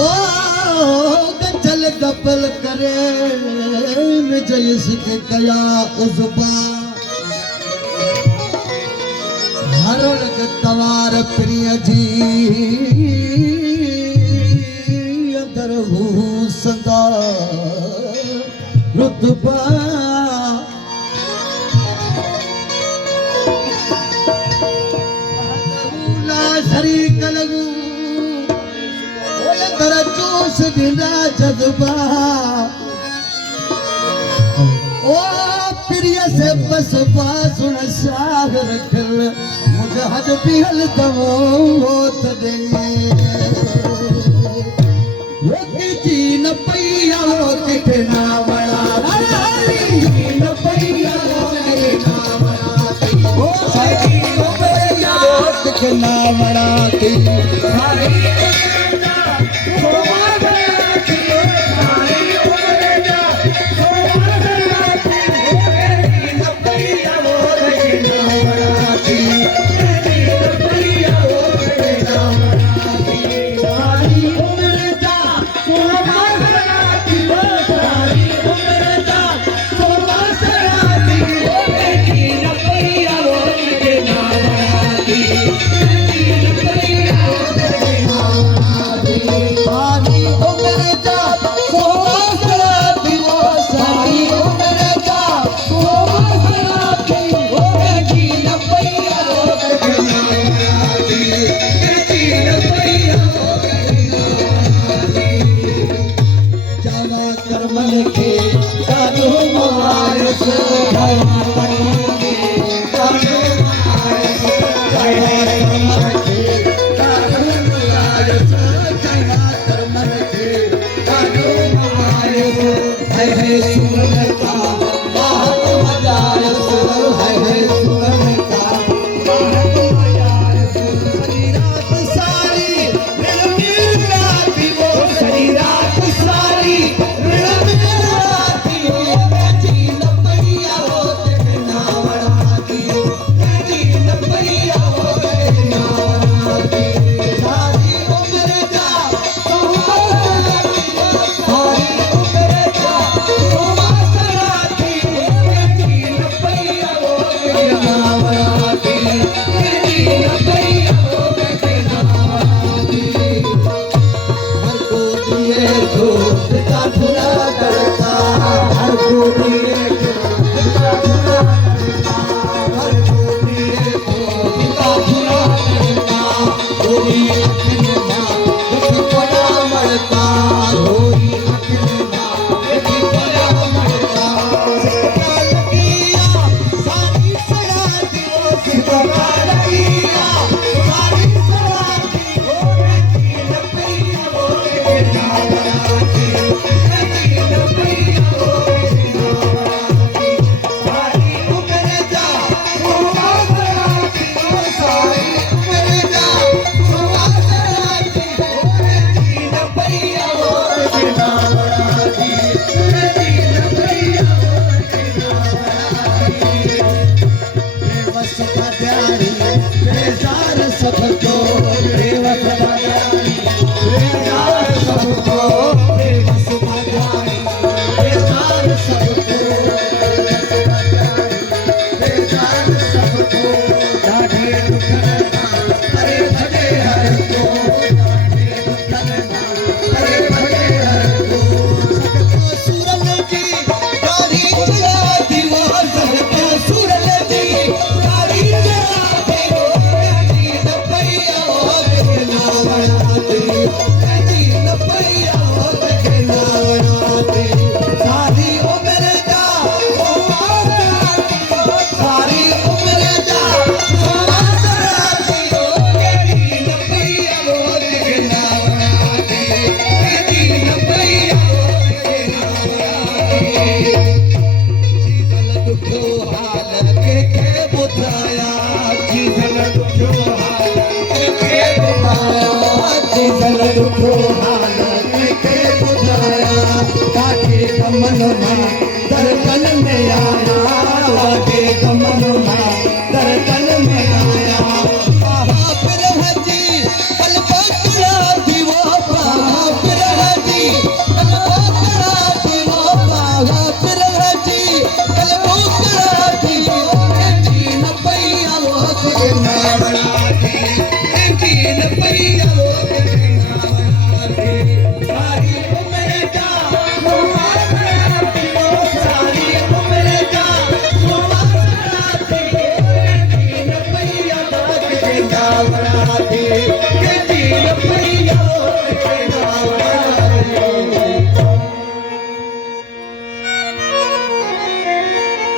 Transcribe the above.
ओ गचल गपल करे में जयस के कया उजबा हरण तवार प्रिय जी अंदर हूँ सदा रुतबा शरीक लगू तेरा जोश गिरा जज्बा ओ प्रिय से बस सुन साग रखल मुझे हद पिहल तमो होत दे वो की न पैया हो कितना बड़ा न पैया हो कितना बड़ा ओ सारी हो पैया हो कितना बड़ा की सारी मन दर्पण में आया वाके कमन दर्पण में आया फिर हजी कल पकड़ा दिवो फिर के नावळा